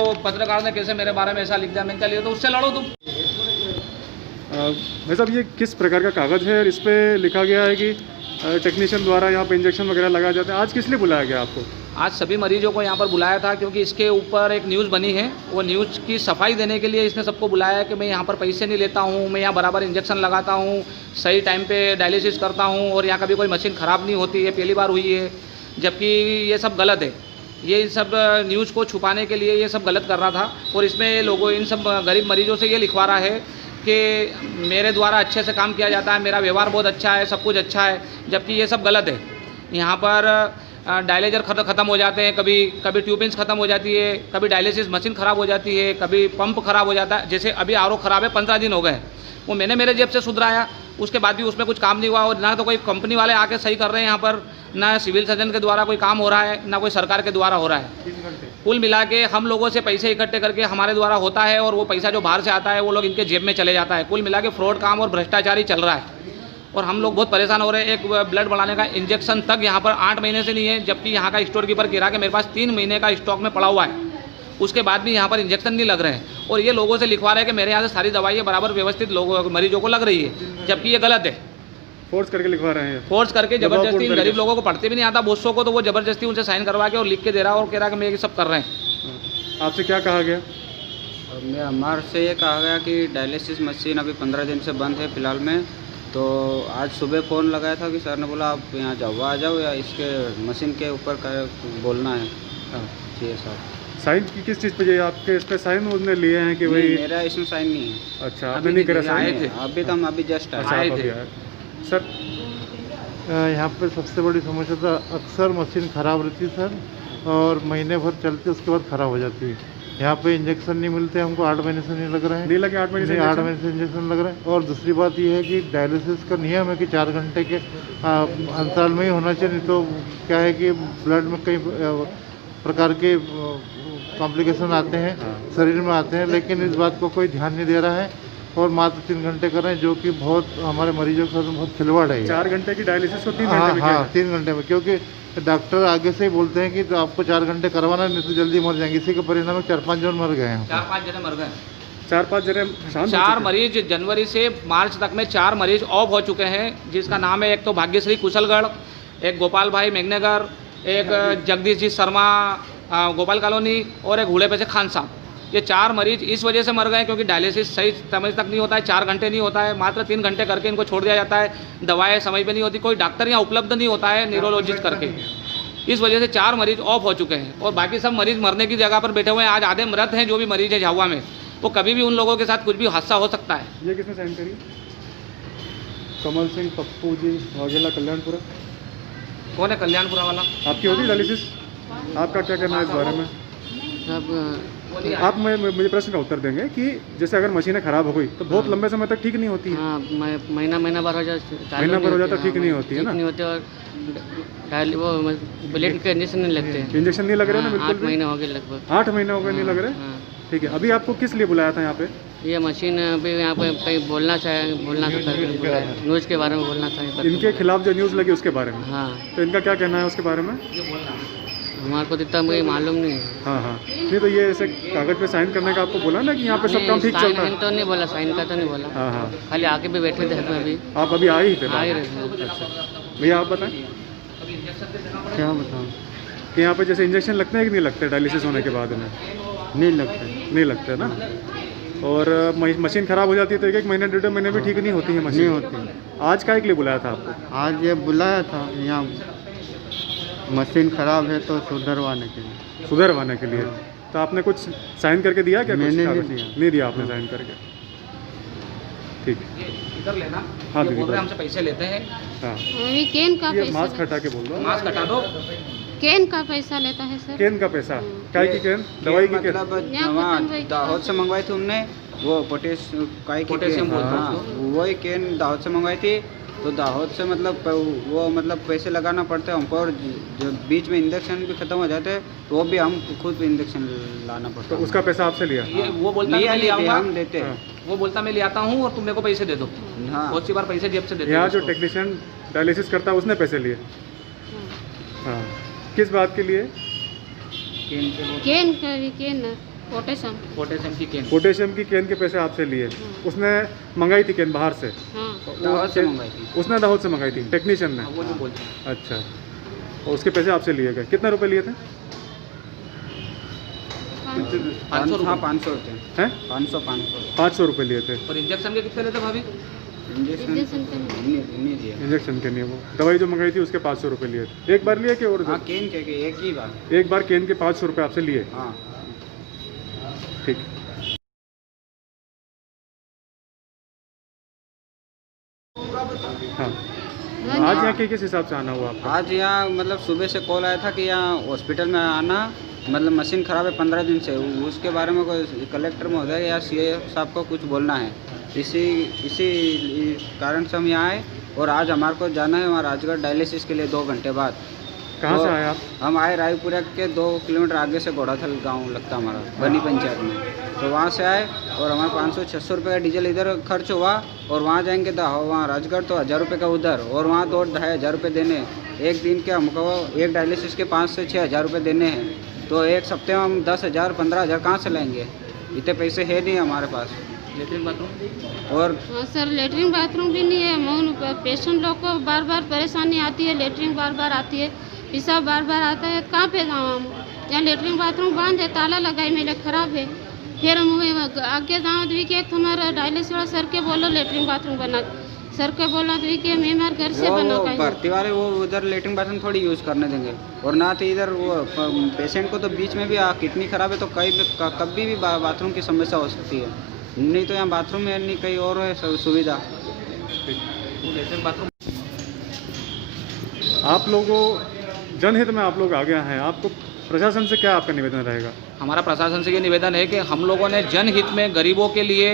को पत्रकार ने कैसे मेरे बारे में ऐसा लिख दिया, मैंने कहा लिया तो उससे लड़ो तुम। भाई साहब ये किस प्रकार का कागज़ है और इस पर लिखा गया है कि टेक्नीशियन द्वारा यहाँ पे इंजेक्शन वगैरह लगाए जाते हैं, आज किस लिए बुलाया गया आपको? आज सभी मरीजों को यहाँ पर बुलाया था क्योंकि इसके ऊपर एक न्यूज़ बनी है, वो न्यूज़ की सफाई देने के लिए इसने सबको बुलाया है कि मैं यहाँ पर पैसे नहीं लेता हूँ, मैं यहाँ बराबर इंजेक्शन लगाता हूँ, सही टाइम पे डायलिसिस करता हूँ और यहाँ कभी कोई मशीन ख़राब नहीं होती है, पहली बार हुई है। जबकि ये सब गलत है, ये सब न्यूज़ को छुपाने के लिए ये सब गलत कर रहा था और इसमें लोगों इन सब गरीब मरीजों से ये लिखवा रहा है कि मेरे द्वारा अच्छे से काम किया जाता है, मेरा व्यवहार बहुत अच्छा है, सब कुछ अच्छा है, जबकि ये सब गलत है। यहाँ पर डायलिजर ख़त्म हो जाते हैं, कभी ट्यूबिंग्स ख़त्म हो जाती है, कभी डायलिसिस मशीन ख़राब हो जाती है, कभी पंप ख़राब हो जाता है। जैसे अभी आरओ ख़राब है, 15 दिन हो गए, वो मैंने मेरे जेब से सुधराया, उसके बाद भी उसमें कुछ काम नहीं हुआ और ना तो कोई कंपनी वाले आके सही कर रहे हैं यहाँ पर, ना सिविल सर्जन के द्वारा कोई काम हो रहा है, ना कोई सरकार के द्वारा हो रहा है। कुल मिला के हम लोगों से पैसे इकट्ठे करके हमारे द्वारा होता है और वो पैसा जो बाहर से आता है वो लोग इनके जेब में चले जाता है। कुल मिला के फ्रॉड काम और भ्रष्टाचारी चल रहा है और हम लोग बहुत परेशान हो रहे हैं। एक ब्लड बढ़ाने का इंजेक्शन तक यहाँ पर 8 महीने से नहीं है, जबकि यहाँ का स्टोर कीपर गिरा के मेरे पास 3 महीने का स्टॉक में पड़ा हुआ है, उसके बाद भी यहाँ पर इंजेक्शन नहीं लग रहे हैं और ये लोगों से लिखवा रहे हैं कि मेरे यहाँ से सारी दवाइयाँ बराबर व्यवस्थित लोगों मरीजों को लग रही है, जबकि ये गलत है। फोर्स करके लिखवा रहे हैं, फोर्स करके जबरदस्ती, गरीब लोगों को पढ़ते भी नहीं आता बहुत सौ को, तो वो जबरदस्ती उनसे साइन करवा के और लिख के दे रहा है और कह रहा है कि मैं ये सब कर रहे हैं। आपसे क्या कहा गया? हमारे से ये कहा गया कि डायलिसिस मशीन अभी 15 दिन से बंद है फिलहाल में। तो आज सुबह फ़ोन लगाया था कि सर ने बोला आप यहाँ जाओ, आ जाओ या इसके मशीन के ऊपर बोलना है। जी सर। साइन किस चीज़ पे चाहिए आपके? इस पे साइन उन्होंने लिए हैं कि भाई? मेरा इसमें साइन नहीं है। अच्छा, आपने नहीं करा साइन? अभी तो हम अभी जस्ट आए थे सर। यहाँ पे सबसे बड़ी समस्या तो अक्सर मशीन ख़राब रहती है सर, और महीने भर चलती उसके बाद ख़राब हो जाती है। यहाँ पे इंजेक्शन नहीं मिलते हमको, 8 महीने से नहीं लग रहे हैं। नहीं लगे 8 महीने से? 8 महीने से इंजेक्शन लग रहे हैं। और दूसरी बात ये है कि डायलिसिस का नियम है कि 4 घंटे के अंतराल में ही होना चाहिए, नहीं तो क्या है कि ब्लड में कई प्रकार के कॉम्प्लिकेशन आते हैं, शरीर में आते हैं, लेकिन इस बात को कोई ध्यान नहीं दे रहा है और मात्र 3 घंटे कर रहे हैं, जो कि बहुत हमारे मरीजों के साथ बहुत खिलवाड़ है। 4 घंटे की डायलिसिस को 3 घंटे में? हाँ, 3 घंटे में, क्योंकि डॉक्टर आगे से ही बोलते हैं कि तो आपको 4 घंटे करवाना, नहीं तो जल्दी मर जाएंगे। इसी के परिणाम 4-5 जन मर गए हैं। 4-5 जने मर गए। 4-5 जने? 4 मरीज जनवरी से मार्च तक में 4 मरीज ऑफ हो चुके हैं, जिसका नाम है एक तो भाग्यश्री कुशलगढ़, एक गोपाल भाई मेघनगर, एक जगदीश जी शर्मा गोपाल कॉलोनी और एक हुड़े पे से खान साहब। ये 4 मरीज इस वजह से मर गए क्योंकि डायलिसिस सही समय तक नहीं होता है, 4 घंटे नहीं होता है, मात्र 3 घंटे करके इनको छोड़ दिया जाता है, दवाएं समय पे नहीं होती, कोई डॉक्टर यहाँ उपलब्ध नहीं होता है न्यूरोलॉजिस्ट करके। इस वजह से 4 मरीज ऑफ हो चुके हैं और बाकी सब मरीज मरने की जगह पर बैठे हुए हैं। आज आधे मृत हैं जो भी मरीज है झाबुआ में, वो कभी भी उन लोगों के साथ कुछ भी हादसा हो सकता है। ये किसने साइन करी? कमल सिंह, पप्पू जी, वाघेला, कल्याणपुरा। कौन है कल्याणपुरा वाला? आपकी होती डायलिसिस? आपका क्या करना है इस बारे में? आप मुझे प्रश्न का उत्तर देंगे कि जैसे अगर मशीनें ख़राब हो गई तो बहुत लंबे समय तक ठीक नहीं होती है? हाँ, महीना भर हो जाता, महीना भर हो जाता, ठीक नहीं होती है ना? नहीं होते और वो ब्लड के इंजेक्शन नहीं लगते। इंजेक्शन नहीं लग रहे ना? बिल्कुल 8 महीने हो गए लगभग। 8 महीने हो गए नहीं लग रहे? ठीक है। अभी आपको किस लिए बुलाया था यहाँ पे? ये मशीन अभी यहाँ पे कहीं बोलना था न्यूज़ के बारे में बोलना था। इनके खिलाफ जो न्यूज़ लगी उसके बारे में? हाँ। तो इनका क्या कहना है उसके बारे में? हमारे को इतना मुझे मालूम नहीं है। हाँ। नहीं तो ये ऐसे कागज़ पे साइन करने का आपको बोला ना कि यहाँ पे सब काम ठीक चलता है? तो नहीं बोला, साइन का तो नहीं बोला। हाँ। खाली आके भी बैठे थे अभी। आप अभी आए ही थे? आ ही रहे थे। अच्छा भैया आप बताएं, क्या बताऊँ कि यहाँ पे जैसे इंजेक्शन लगते हैं कि नहीं लगते डायलिसिस होने के बाद में? नहीं लगता। नहीं लगते ना? और मशीन ख़राब हो जाती है तो 1-1 महीने 1.5 महीने भी ठीक नहीं होती है मशीन? नहीं होती। आज काहे के लिए बुलाया था आपको? आज ये बुलाया था यहाँ, मशीन ख़राब है तो सुधरवाने के लिए। सुधरवाने के लिए? तो आपने कुछ साइन करके दिया क्या? मैंने नहीं दिया आपने साइन करके? ठीक है, इधर लेना। हाँ ये दीदी, बोल रहे हमसे पैसे लेते हैं। हाँ अभी केन का ये पैसा मास्क हटा के बोल दो। मास्क हटा दो। केन का पैसा लेता है सर। केन का पैसा? काय की केन? दवाई की केन? मतलब दाहोद से मंगवाई थी हमने, वो पोटेशियम बोलते हैं, वही केन दाहोद से मंगवाई थी। तो दाहोद से मतलब वो मतलब पैसे लगाना पड़ते हैं हमको, और जो बीच में इंजेक्शन भी खत्म हो जाते हैं तो वो भी हम खुद इंजेक्शन लाना पड़ता तो है। उसका पैसा आपसे लिया? ये वो बोलता मैं ले आऊंगा, हम देते हैं। वो बोलता मैं ले आता हूँ और तुम मेरे को पैसे दे दो। हाँ। बहुत सी बार पैसे जेब से देते यहाँ हैं जो उसको। टेक्नीशियन डायलिसिस करता है उसने पैसे लिए? हाँ। किस बात के लिए? केन का भी केन पोटेशियम। पोटेशियम की कैन। पोटेशियम की कैन के पैसे आपसे लिए। उसने मंगाई थी कैन बाहर से? हाँ। दाहोद से मंगवाई थी। उसने दाहोद से मंगाई थी, टेक्नीशियन ने? वो जो बोलते हैं। अच्छा, और उसके पैसे आपसे लिए गए, कितने रुपए लिए थे? 500 रुपये। हाँ 500 होते हैं। हैं? 500 रुपए लिए थे। और इंजेक्शन के कितने लेते भाभी? इंजेक्शन नहीं दिए। इंजेक्शन के नहीं, वो दवाई जो मंगाई थी उसके 500 रुपए लिए थे। एक बार लिए कि और? हाँ केन के एक ही बार। एक बार कैन के 500 रुपए आपसे लिए? हाँ। ठीक। हाँ, आज यहाँ के किस हिसाब से आना हुआ आपका? आज यहाँ मतलब सुबह से कॉल आया था कि यहाँ हॉस्पिटल में आना, मतलब मशीन ख़राब है 15 दिन से, उसके बारे में कोई कलेक्टर महोदय या सीए साहब को कुछ बोलना है। इसी कारण से हम यहाँ आए और आज हमारे को जाना है वहाँ राजगढ़ डायलिसिस के लिए 2 घंटे बाद। कहाँ से आए आप? हम आए रायपुरा के 2 किलोमीटर आगे से घोड़ाथल गांव लगता हमारा, बनी पंचायत में। तो वहाँ से आए और हमारा 500-600 रुपये का डीजल इधर खर्च हुआ और वहाँ जाएंगे तो वहाँ राजगढ़ तो 1000 रुपये का उधर, और वहाँ 2-2,500 रुपये देने एक दिन के। हमको एक डायलिसिस के 5 से 6,000 रुपये देने हैं, तो एक सप्ते में हम 10,000 15,000 कहाँ से लाएंगे? इतने पैसे है नहीं हमारे पास। Latrine bathroom? और हाँ सर, लेटरिन बाथरूम भी नहीं है। पेशेंट लोग को बार बार परेशानी आती है, लेटरिन बार बार आती है, पेशाब बार बार आता है, कहाँ पे जाऊँ हम? यहाँ लेटरिन बाथरूम बंद है, ताला लगाई मेरे खराब है। फिर हम आगे जाऊँ तो कि तुम्हारा डायलिसिस वाला सर के बोलो लेटरिन बाथरूम बना, सर के बोला तो कि मैं हमारे घर से बना वो भर्ती वाले वो उधर लेटरिन बाथरूम थोड़ी यूज़ करने देंगे, और ना तो इधर वो पेशेंट को तो बीच में भी किडनी खराब है तो कभी भी बाथरूम की समस्या हो सकती है। नहीं तो यहाँ बाथरूम में नहीं कहीं और है सुविधा। Latrine bathroom. आप लोगों जनहित में आप लोग आगे हैं, आपको प्रशासन से क्या आपका निवेदन रहेगा? हमारा प्रशासन से ये निवेदन है कि हम लोगों ने जनहित में गरीबों के लिए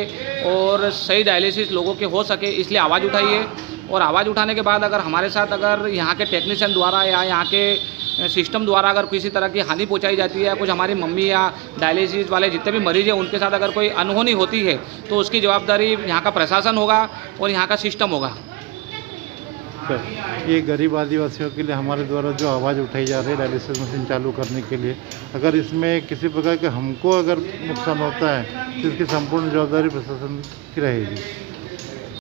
और सही डायलिसिस लोगों के हो सके इसलिए आवाज़ उठाई है। और आवाज़ उठाने के बाद अगर हमारे साथ अगर यहाँ के टेक्नीशियन द्वारा या यहाँ के सिस्टम द्वारा अगर किसी तरह की हानि पहुँचाई जाती है, कुछ हमारी मम्मी या डायलिसिस वाले जितने भी मरीज हैं उनके साथ अगर कोई अनहोनी होती है तो उसकी जवाबदारी यहाँ का प्रशासन होगा और यहाँ का सिस्टम होगा। ये गरीब आदिवासियों के लिए हमारे द्वारा जो आवाज़ उठाई जा रही है डायलिसिस मशीन चालू करने के लिए, अगर इसमें किसी प्रकार के हमको अगर नुकसान होता है तो इसकी संपूर्ण जवाबदारी प्रशासन की रहेगी।